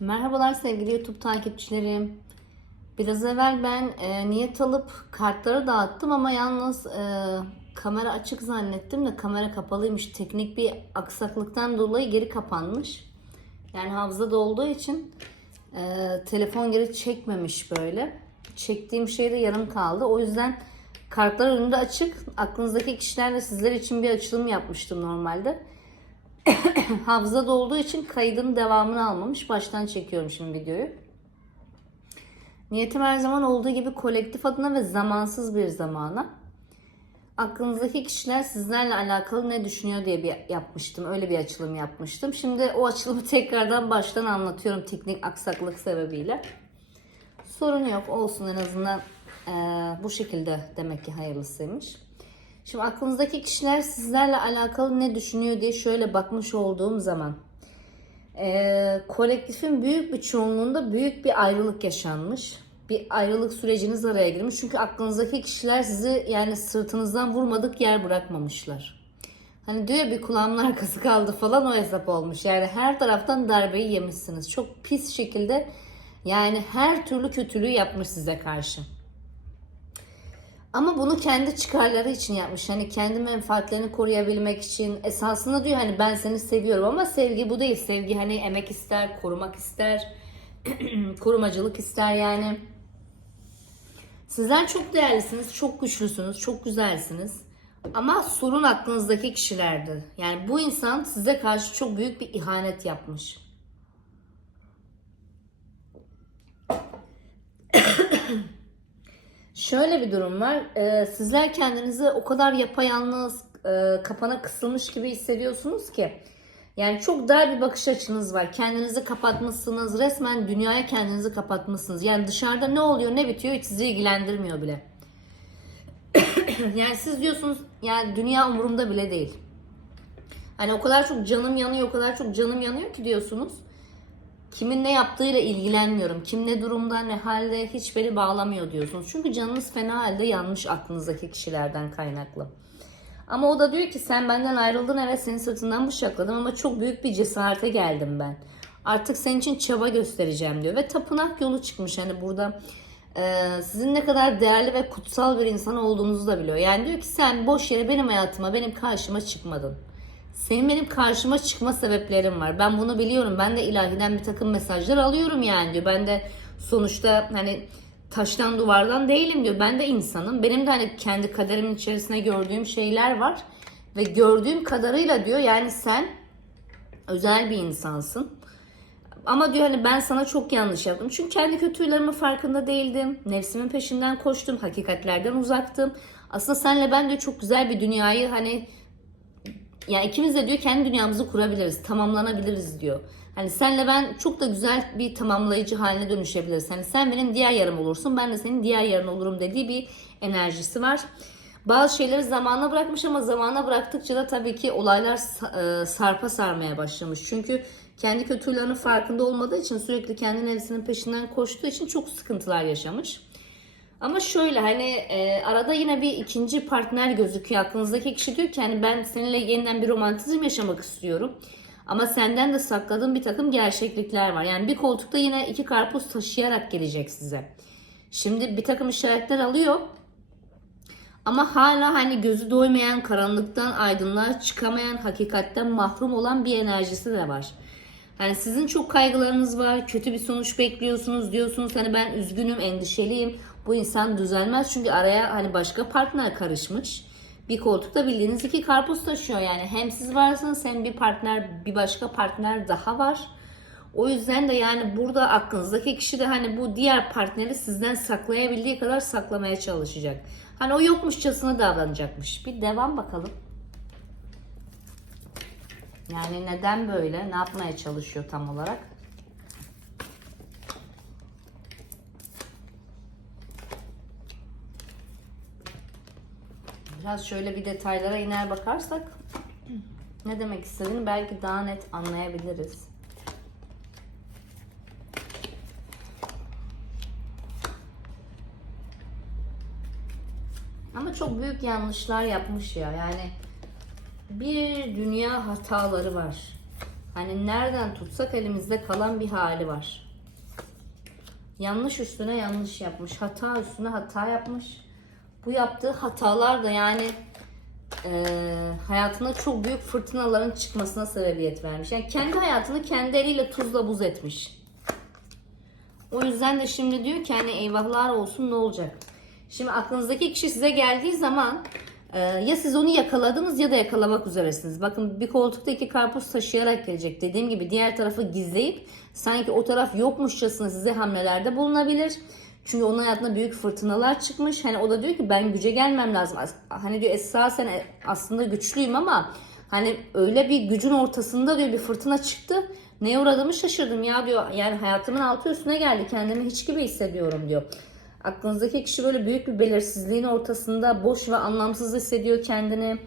Merhabalar sevgili YouTube takipçilerim. Biraz evvel ben e, niyet alıp kartları dağıttım ama yalnız e, kamera açık zannettim de kamera kapalıymış. Teknik bir aksaklıktan dolayı geri kapanmış. Yani hafıza olduğu için e, telefon geri çekmemiş böyle. Çektiğim şey de yarım kaldı. O yüzden kartlar önünde açık. Aklınızdaki kişilerle sizler için bir açılım yapmıştım normalde. Hafızada olduğu için kaydın devamını almamış. Baştan çekiyorum şimdi videoyu. Niyetim her zaman olduğu gibi kolektif adına ve zamansız bir zamana. Aklınızdaki kişiler sizlerle alakalı ne düşünüyor diye bir yapmıştım. Öyle bir açılım yapmıştım. Şimdi o açılımı tekrardan baştan anlatıyorum teknik aksaklık sebebiyle. Sorun yok olsun en azından eee, bu şekilde demek ki hayırlısıymış. Şimdi aklınızdaki kişiler sizlerle alakalı ne düşünüyor diye şöyle bakmış olduğum zaman eee, kolektifin büyük bir çoğunluğunda büyük bir ayrılık yaşanmış. Bir ayrılık süreciniz araya girmiş. Çünkü aklınızdaki kişiler sizi yani sırtınızdan vurmadık yer bırakmamışlar. Hani diyor bir kulağımın arkası kaldı falan o hesap olmuş. Yani her taraftan darbeyi yemişsiniz. Çok pis şekilde yani her türlü kötülüğü yapmış size karşı. Ama bunu kendi çıkarları için yapmış. Hani kendi menfaatlerini koruyabilmek için. Esasında diyor hani ben seni seviyorum ama sevgi bu değil. Sevgi hani emek ister, korumak ister. korumacılık ister yani. Sizler çok değerlisiniz, çok güçlüsünüz, çok güzelsiniz. Ama sorun aklınızdaki kişilerdir. Yani bu insan size karşı çok büyük bir ihanet yapmış. Şöyle bir durum var. Ee, sizler kendinizi o kadar yapayalnız, e, kapana kısılmış gibi hissediyorsunuz ki. Yani çok dar bir bakış açınız var. Kendinizi kapatmışsınız. Resmen dünyaya kendinizi kapatmışsınız. Yani dışarıda ne oluyor ne bitiyor hiç sizi ilgilendirmiyor bile. yani siz diyorsunuz yani dünya umurumda bile değil. Hani o kadar çok canım yanıyor, o kadar çok canım yanıyor ki diyorsunuz. Kimin ne yaptığıyla ilgilenmiyorum. Kim ne durumda, ne halde hiç beni bağlamıyor diyorsunuz. Çünkü canınız fena halde yanmış aklınızdaki kişilerden kaynaklı. Ama o da diyor ki sen benden ayrıldın evet senin sırtından bıçakladım ama çok büyük bir cesarete geldim ben. Artık senin için çaba göstereceğim diyor. Ve tapınak yolu çıkmış hani burada e, sizin ne kadar değerli ve kutsal bir insan olduğunuzu da biliyor. Yani diyor ki sen boş yere benim hayatıma, benim karşıma çıkmadın. Senin benim karşıma çıkma sebeplerim var. Ben bunu biliyorum. Ben de ilahiden bir takım mesajlar alıyorum yani diyor. Ben de sonuçta hani taştan duvardan değilim diyor. Ben de insanım. Benim de hani kendi kaderimin içerisinde gördüğüm şeyler var. Ve gördüğüm kadarıyla diyor yani sen özel bir insansın. Ama diyor hani ben sana çok yanlış yaptım. Çünkü kendi kötülerimin farkında değildim. Nefsimin peşinden koştum. Hakikatlerden uzaktım. Aslında senle ben diyor çok güzel bir dünyayı hani yani ikimiz de diyor kendi dünyamızı kurabiliriz, tamamlanabiliriz diyor. Hani senle ben çok da güzel bir tamamlayıcı haline dönüşebiliriz. Hani sen benim diğer yarım olursun, ben de senin diğer yarın olurum dediği bir enerjisi var. Bazı şeyleri zamana bırakmış ama zamana bıraktıkça da tabii ki olaylar e, sarpa sarmaya başlamış. Çünkü kendi kötülüğünün farkında olmadığı için sürekli kendi nefsinin peşinden koştuğu için çok sıkıntılar yaşamış. Ama şöyle hani e, arada yine bir ikinci partner gözüküyor. Aklınızdaki kişi diyor ki hani ben seninle yeniden bir romantizm yaşamak istiyorum. Ama senden de sakladığım bir takım gerçeklikler var. Yani bir koltukta yine iki karpuz taşıyarak gelecek size. Şimdi bir takım işaretler alıyor. Ama hala hani gözü doymayan, karanlıktan aydınlığa çıkamayan, hakikatten mahrum olan bir enerjisi de var. Hani sizin çok kaygılarınız var, kötü bir sonuç bekliyorsunuz diyorsunuz hani ben üzgünüm, endişeliyim. Bu insan düzelmez çünkü araya hani başka partner karışmış. Bir koltukta bildiğiniz iki karpuz taşıyor yani. Hem siz varsınız hem bir partner, bir başka partner daha var. O yüzden de yani burada aklınızdaki kişi de hani bu diğer partneri sizden saklayabildiği kadar saklamaya çalışacak. Hani o yokmuşçasına davranacakmış. Bir devam bakalım. Yani neden böyle? Ne yapmaya çalışıyor tam olarak? Biraz şöyle bir detaylara iner bakarsak ne demek istediğini belki daha net anlayabiliriz. Ama çok büyük yanlışlar yapmış ya. Yani bir dünya hataları var. Hani nereden tutsak elimizde kalan bir hali var. Yanlış üstüne yanlış yapmış. Hata üstüne hata yapmış. Bu yaptığı hatalar da yani e, hayatına çok büyük fırtınaların çıkmasına sebebiyet vermiş. Yani kendi hayatını kendi eliyle tuzla buz etmiş. O yüzden de şimdi diyor ki hani eyvahlar olsun ne olacak? Şimdi aklınızdaki kişi size geldiği zaman e, ya siz onu yakaladınız ya da yakalamak üzeresiniz. Bakın bir koltukta iki karpuz taşıyarak gelecek. Dediğim gibi diğer tarafı gizleyip sanki o taraf yokmuşçasına size hamlelerde bulunabilir. Çünkü onun hayatında büyük fırtınalar çıkmış. Hani o da diyor ki ben güce gelmem lazım. Hani diyor esasen aslında güçlüyüm ama hani öyle bir gücün ortasında diyor bir fırtına çıktı. Neye uğradığımı şaşırdım ya diyor. Yani hayatımın altı üstüne geldi. Kendimi hiç gibi hissediyorum diyor. Aklınızdaki kişi böyle büyük bir belirsizliğin ortasında boş ve anlamsız hissediyor kendini.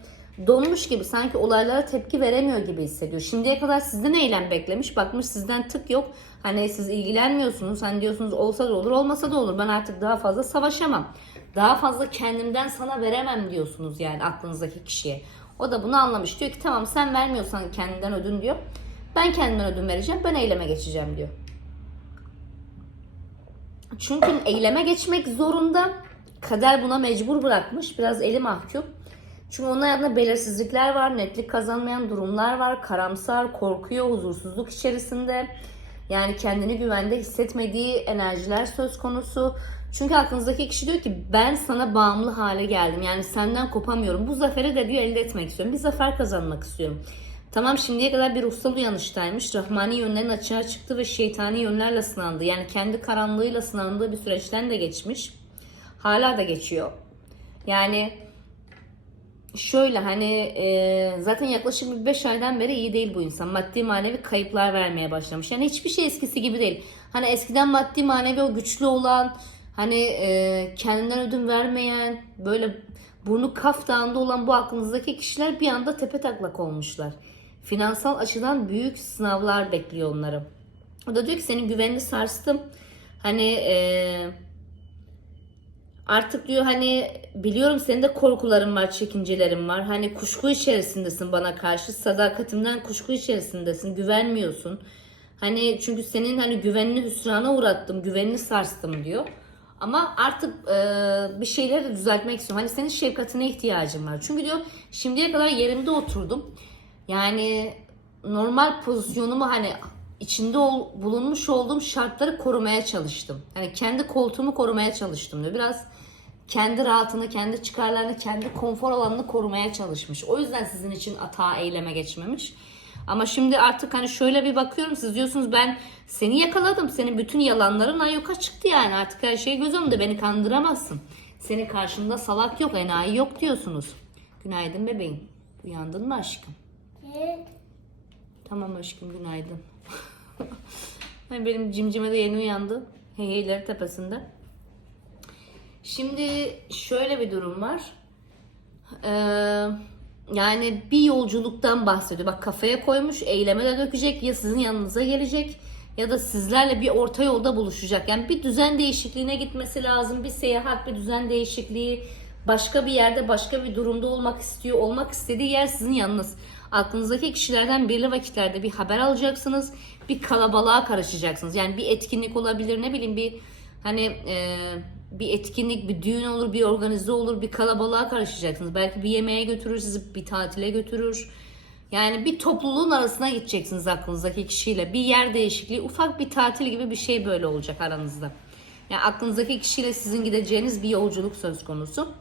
Donmuş gibi sanki olaylara tepki veremiyor gibi hissediyor. Şimdiye kadar sizden eylem beklemiş. Bakmış sizden tık yok. Hani siz ilgilenmiyorsunuz. Hani diyorsunuz olsa da olur olmasa da olur. Ben artık daha fazla savaşamam. Daha fazla kendimden sana veremem diyorsunuz yani aklınızdaki kişiye. O da bunu anlamış. Diyor ki tamam sen vermiyorsan kendinden ödün diyor. Ben kendimden ödün vereceğim. Ben eyleme geçeceğim diyor. Çünkü eyleme geçmek zorunda. Kader buna mecbur bırakmış. Biraz eli mahkum. Çünkü onun hayatında belirsizlikler var, netlik kazanmayan durumlar var, karamsar, korkuyor, huzursuzluk içerisinde. Yani kendini güvende hissetmediği enerjiler söz konusu. Çünkü aklınızdaki kişi diyor ki ben sana bağımlı hale geldim. Yani senden kopamıyorum. Bu zaferi de diyor elde etmek istiyorum. Bir zafer kazanmak istiyorum. Tamam şimdiye kadar bir ruhsal uyanıştaymış. Rahmani yönlerin açığa çıktı ve şeytani yönlerle sınandı. Yani kendi karanlığıyla sınandığı bir süreçten de geçmiş. Hala da geçiyor. Yani şöyle hani e, zaten yaklaşık bir 5 aydan beri iyi değil bu insan. Maddi manevi kayıplar vermeye başlamış. Yani hiçbir şey eskisi gibi değil. Hani eskiden maddi manevi o güçlü olan hani e, kendinden ödün vermeyen böyle burnu kaf dağında olan bu aklınızdaki kişiler bir anda tepe taklak olmuşlar. Finansal açıdan büyük sınavlar bekliyor onları. O da diyor ki senin güvenini sarstım. Hani eee Artık diyor hani biliyorum senin de korkuların var, çekincelerin var. Hani kuşku içerisindesin bana karşı. Sadakatimden kuşku içerisindesin. Güvenmiyorsun. Hani çünkü senin hani güvenini hüsrana uğrattım, güvenini sarstım diyor. Ama artık e, bir şeyleri de düzeltmek istiyorum. Hani senin şefkatine ihtiyacım var. Çünkü diyor şimdiye kadar yerimde oturdum. Yani normal pozisyonumu hani içinde ol, bulunmuş olduğum şartları korumaya çalıştım. Hani kendi koltuğumu korumaya çalıştım diyor. Biraz kendi rahatını, kendi çıkarlarını, kendi konfor alanını korumaya çalışmış. O yüzden sizin için atağa eyleme geçmemiş. Ama şimdi artık hani şöyle bir bakıyorum siz diyorsunuz ben seni yakaladım. Senin bütün yalanların ayyuka çıktı yani. Artık her şey göz önünde beni kandıramazsın. Senin karşında salak yok, enayi yok diyorsunuz. Günaydın bebeğim. Uyandın mı aşkım? Evet. Tamam aşkım günaydın. Hani Benim cimcime de yeni uyandı. Heyheyleri tepesinde. Şimdi şöyle bir durum var. Ee, yani bir yolculuktan bahsediyor. Bak kafaya koymuş, eyleme de dökecek. Ya sizin yanınıza gelecek ya da sizlerle bir orta yolda buluşacak. Yani bir düzen değişikliğine gitmesi lazım. Bir seyahat, bir düzen değişikliği. Başka bir yerde, başka bir durumda olmak istiyor. Olmak istediği yer sizin yanınız. Aklınızdaki kişilerden belirli vakitlerde bir haber alacaksınız. Bir kalabalığa karışacaksınız. Yani bir etkinlik olabilir, ne bileyim bir hani e, bir etkinlik, bir düğün olur, bir organize olur, bir kalabalığa karışacaksınız. Belki bir yemeğe götürür, sizi bir tatile götürür. Yani bir topluluğun arasına gideceksiniz aklınızdaki kişiyle. Bir yer değişikliği, ufak bir tatil gibi bir şey böyle olacak aranızda. Yani aklınızdaki kişiyle sizin gideceğiniz bir yolculuk söz konusu.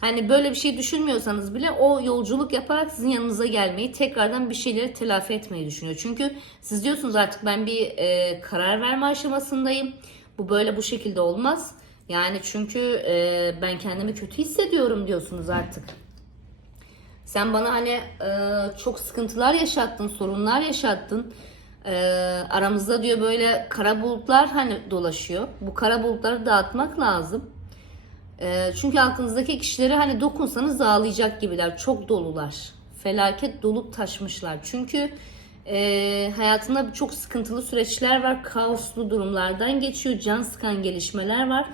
Hani böyle bir şey düşünmüyorsanız bile o yolculuk yaparak sizin yanınıza gelmeyi, tekrardan bir şeyleri telafi etmeyi düşünüyor. Çünkü siz diyorsunuz artık ben bir e, karar verme aşamasındayım. Bu böyle bu şekilde olmaz. Yani çünkü e, ben kendimi kötü hissediyorum diyorsunuz artık. Sen bana hani e, çok sıkıntılar yaşattın, sorunlar yaşattın. E, aramızda diyor böyle kara bulutlar hani dolaşıyor. Bu kara bulutları dağıtmak lazım. E, çünkü aklınızdaki kişileri hani dokunsanız ağlayacak gibiler. Çok dolular. Felaket dolup taşmışlar. Çünkü e, hayatında çok sıkıntılı süreçler var. Kaoslu durumlardan geçiyor. Can sıkan gelişmeler var.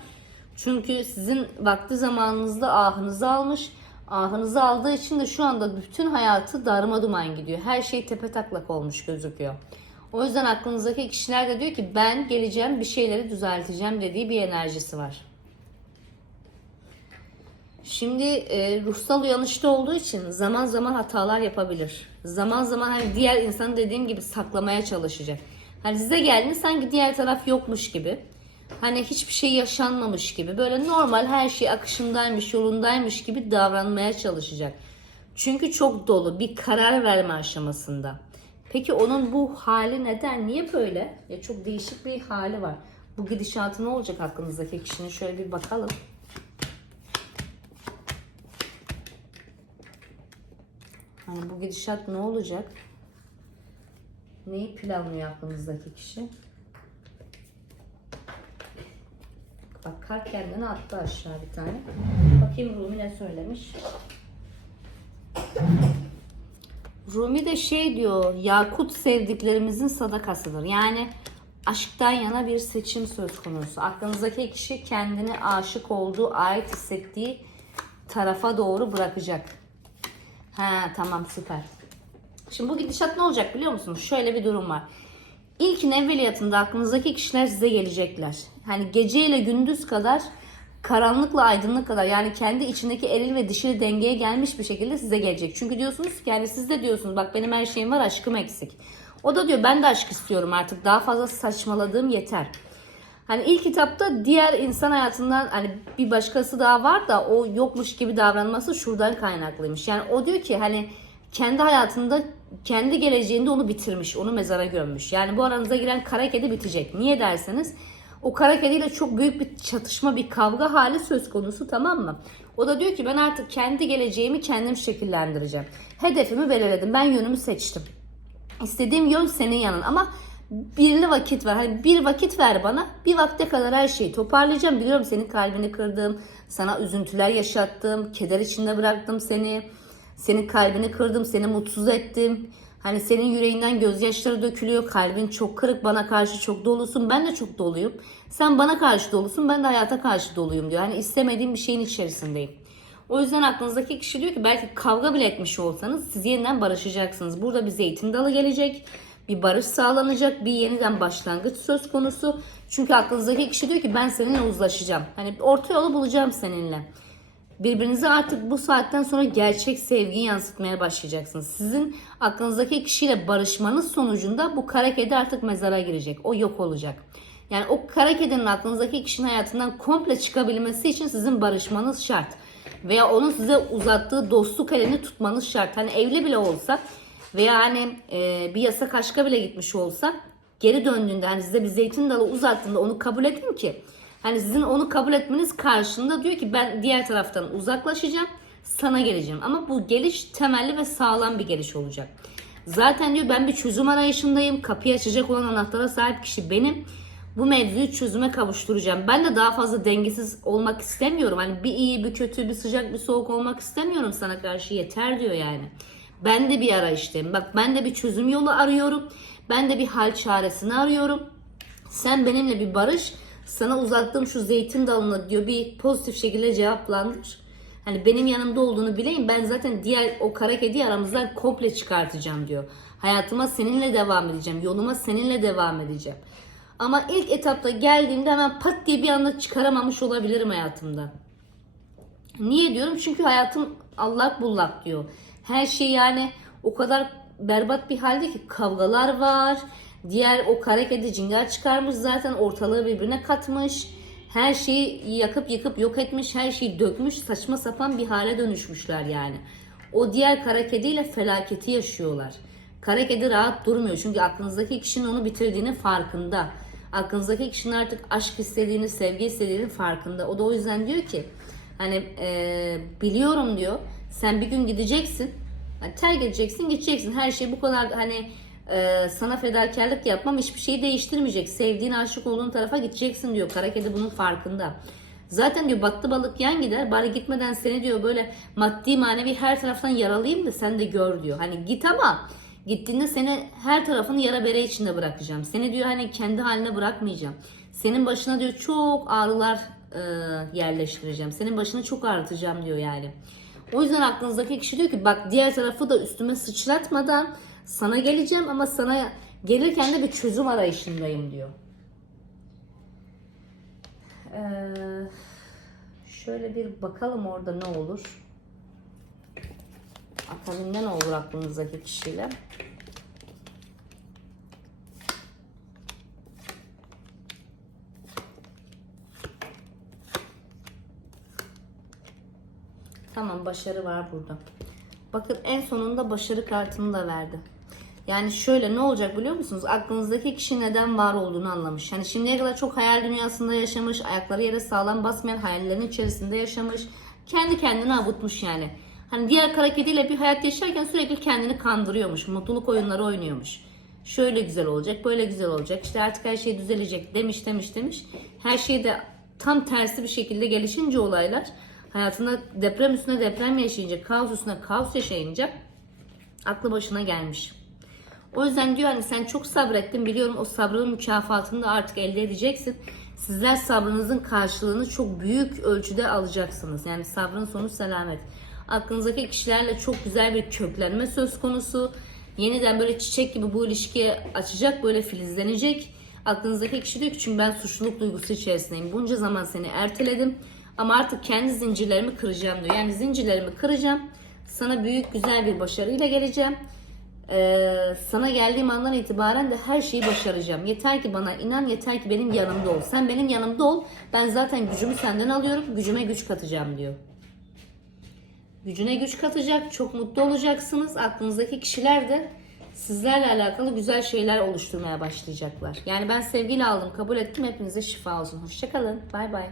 Çünkü sizin vakti zamanınızda ahınızı almış. Ahınızı aldığı için de şu anda bütün hayatı darma duman gidiyor. Her şey tepe taklak olmuş gözüküyor. O yüzden aklınızdaki kişiler de diyor ki ben geleceğim bir şeyleri düzelteceğim dediği bir enerjisi var. Şimdi e, ruhsal uyanışta olduğu için zaman zaman hatalar yapabilir. Zaman zaman hani diğer insanı dediğim gibi saklamaya çalışacak. Hani size geldiğinde sanki diğer taraf yokmuş gibi. Hani hiçbir şey yaşanmamış gibi. Böyle normal her şey akışındaymış, yolundaymış gibi davranmaya çalışacak. Çünkü çok dolu bir karar verme aşamasında. Peki onun bu hali neden? Niye böyle? Ya çok değişik bir hali var. Bu gidişatı ne olacak aklınızdaki kişinin? Şöyle bir bakalım. Hani bu gidişat ne olacak? Neyi planlıyor aklınızdaki kişi? Bak kart kendini attı aşağı bir tane. Bakayım Rumi ne söylemiş. Rumi de şey diyor, Yakut sevdiklerimizin sadakasıdır. Yani aşktan yana bir seçim söz konusu. Aklınızdaki kişi kendini aşık olduğu, ait hissettiği tarafa doğru bırakacak. Ha tamam süper. Şimdi bu gidişat ne olacak biliyor musunuz? Şöyle bir durum var. İlkin evveliyatında aklınızdaki kişiler size gelecekler. Hani gece ile gündüz kadar karanlıkla aydınlık kadar yani kendi içindeki eril ve dişili dengeye gelmiş bir şekilde size gelecek. Çünkü diyorsunuz ki yani siz de diyorsunuz bak benim her şeyim var aşkım eksik. O da diyor ben de aşk istiyorum artık daha fazla saçmaladığım yeter. Hani ilk kitapta diğer insan hayatından hani bir başkası daha var da o yokmuş gibi davranması şuradan kaynaklıymış. Yani o diyor ki hani kendi hayatında kendi geleceğinde onu bitirmiş, onu mezara gömmüş. Yani bu aranıza giren kara kedi bitecek. Niye derseniz o kara kediyle çok büyük bir çatışma, bir kavga hali söz konusu tamam mı? O da diyor ki ben artık kendi geleceğimi kendim şekillendireceğim. Hedefimi belirledim. Ben yönümü seçtim. İstediğim yön senin yanın ama birli vakit ver. Hani bir vakit ver bana. Bir vakte kadar her şeyi toparlayacağım. Biliyorum senin kalbini kırdım. Sana üzüntüler yaşattım. Keder içinde bıraktım seni. Senin kalbini kırdım. Seni mutsuz ettim. Hani senin yüreğinden gözyaşları dökülüyor. Kalbin çok kırık. Bana karşı çok dolusun. Ben de çok doluyum. Sen bana karşı dolusun. Ben de hayata karşı doluyum diyor. Hani istemediğim bir şeyin içerisindeyim. O yüzden aklınızdaki kişi diyor ki belki kavga bile etmiş olsanız siz yeniden barışacaksınız. Burada bir zeytin dalı gelecek. Bir barış sağlanacak. Bir yeniden başlangıç söz konusu. Çünkü aklınızdaki kişi diyor ki ben seninle uzlaşacağım. Hani orta yolu bulacağım seninle. Birbirinize artık bu saatten sonra gerçek sevgiyi yansıtmaya başlayacaksınız. Sizin aklınızdaki kişiyle barışmanız sonucunda bu kara kedi artık mezara girecek. O yok olacak. Yani o kara kedinin aklınızdaki kişinin hayatından komple çıkabilmesi için sizin barışmanız şart. Veya onun size uzattığı dostluk elini tutmanız şart. Hani evli bile olsa veya hani e, bir yasak aşka bile gitmiş olsa geri döndüğünde hani size bir zeytin dalı uzattığında onu kabul edin ki hani sizin onu kabul etmeniz karşında diyor ki ben diğer taraftan uzaklaşacağım sana geleceğim ama bu geliş temelli ve sağlam bir geliş olacak. Zaten diyor ben bir çözüm arayışındayım. Kapıyı açacak olan anahtara sahip kişi benim. Bu mevzuyu çözüme kavuşturacağım. Ben de daha fazla dengesiz olmak istemiyorum. Hani bir iyi, bir kötü, bir sıcak, bir soğuk olmak istemiyorum sana karşı. Yeter diyor yani. Ben de bir arayıştayım. Bak ben de bir çözüm yolu arıyorum. Ben de bir hal çaresini arıyorum. Sen benimle bir barış. Sana uzattığım şu zeytin dalına diyor bir pozitif şekilde cevaplandır. Hani benim yanımda olduğunu bileyim. Ben zaten diğer o kara kediyi aramızdan komple çıkartacağım diyor. Hayatıma seninle devam edeceğim. Yoluma seninle devam edeceğim. Ama ilk etapta geldiğimde hemen pat diye bir anda çıkaramamış olabilirim hayatımdan. Niye diyorum? Çünkü hayatım allak bullak diyor. Her şey yani o kadar berbat bir halde ki kavgalar var. Diğer o kara kedi cingar çıkarmış zaten ortalığı birbirine katmış. Her şeyi yakıp yıkıp yok etmiş. Her şeyi dökmüş. Saçma sapan bir hale dönüşmüşler yani. O diğer kara kediyle felaketi yaşıyorlar. Kara kedi rahat durmuyor. Çünkü aklınızdaki kişinin onu bitirdiğinin farkında. Aklınızdaki kişinin artık aşk istediğini, sevgi istediğinin farkında. O da o yüzden diyor ki hani e, biliyorum diyor. Sen bir gün gideceksin. Hani terk edeceksin, gideceksin. Her şey bu kadar hani e, sana fedakarlık yapmam hiçbir şeyi değiştirmeyecek. Sevdiğin, aşık olduğun tarafa gideceksin diyor. Kara kedi bunun farkında. Zaten diyor battı balık yan gider. Bari gitmeden seni diyor böyle maddi manevi her taraftan yaralayayım da sen de gör diyor. Hani git ama gittiğinde seni her tarafını yara bere içinde bırakacağım. Seni diyor hani kendi haline bırakmayacağım. Senin başına diyor çok ağrılar e, yerleştireceğim. Senin başını çok ağrıtacağım diyor yani. O yüzden aklınızdaki kişi diyor ki bak diğer tarafı da üstüme sıçratmadan sana geleceğim ama sana gelirken de bir çözüm arayışındayım diyor. Ee, şöyle bir bakalım orada ne olur. Akabinde ne olur aklınızdaki kişiyle. Tamam başarı var burada. Bakın en sonunda başarı kartını da verdi. Yani şöyle ne olacak biliyor musunuz? Aklınızdaki kişi neden var olduğunu anlamış. Yani şimdiye kadar çok hayal dünyasında yaşamış, ayakları yere sağlam basmayan hayallerin içerisinde yaşamış. Kendi kendini avutmuş yani. Hani diğer kara kediyle bir hayat yaşarken sürekli kendini kandırıyormuş. Mutluluk oyunları oynuyormuş. Şöyle güzel olacak, böyle güzel olacak. İşte artık her şey düzelecek demiş demiş demiş. Her şey de tam tersi bir şekilde gelişince olaylar hayatında deprem üstüne deprem yaşayınca, kaos üstüne kaos yaşayınca aklı başına gelmiş. O yüzden diyor hani sen çok sabrettin biliyorum o sabrının mükafatını da artık elde edeceksin. Sizler sabrınızın karşılığını çok büyük ölçüde alacaksınız. Yani sabrın sonu selamet. Aklınızdaki kişilerle çok güzel bir köklenme söz konusu. Yeniden böyle çiçek gibi bu ilişkiye açacak, böyle filizlenecek. Aklınızdaki kişi diyor ki çünkü ben suçluluk duygusu içerisindeyim. Bunca zaman seni erteledim ama artık kendi zincirlerimi kıracağım diyor. Yani zincirlerimi kıracağım. Sana büyük güzel bir başarıyla geleceğim. Ee, sana geldiğim andan itibaren de her şeyi başaracağım. Yeter ki bana inan, yeter ki benim yanımda ol. Sen benim yanımda ol. Ben zaten gücümü senden alıyorum. Gücüme güç katacağım diyor. Gücüne güç katacak. Çok mutlu olacaksınız. Aklınızdaki kişiler de sizlerle alakalı güzel şeyler oluşturmaya başlayacaklar. Yani ben sevgiyle aldım, kabul ettim. Hepinize şifa olsun. Hoşçakalın. Bay bay.